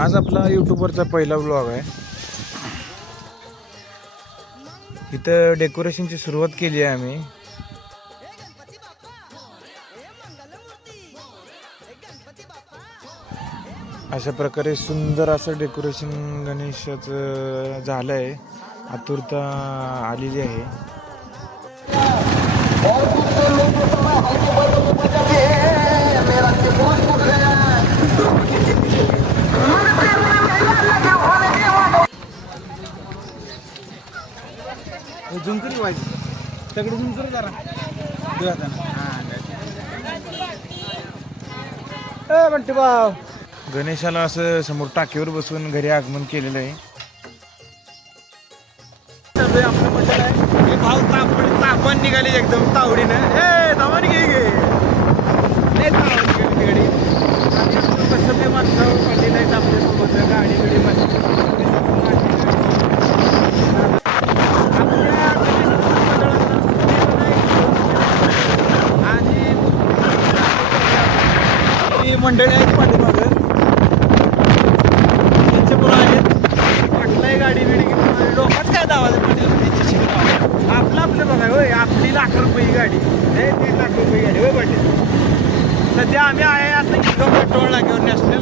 आज आपला यूट्यूबवरचा पहिला ब्लॉग आहे. इथं डेकोरेशनची सुरुवात केली आहे आम्ही. अशा प्रकारे सुंदर असं डेकोरेशन गणेशाचं झालं आहे आतुरता आलेली आहे. झुंकरी व्हायची. सगळे झुंकर जरा. ए बंटी भाऊ. गणेशाला असं समोर टाकीवर बसून घरी आगमन केलेलं आहे. आपलं मंडळ आहे. हे भाऊ तापण तापण निघाली एकदम तावडीनं. आणि मंडळी आहेत पाठीमागं. त्यांचे पुढं आहेत. कुठलाही गाडी बिडी घेऊन? डोकाच काय दावा त्यांच्याशी आपलं आपलं बघा होय. आपली लाख रुपये गाडी. हे तीन लाख रुपये गाडी होय पाटील? सध्या आम्ही आहे आता इथं पेट्रोल टाकीवर नॅशनल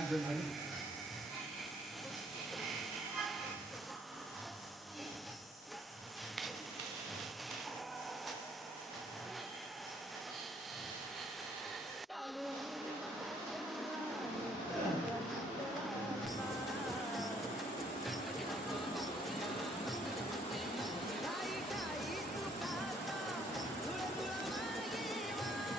not good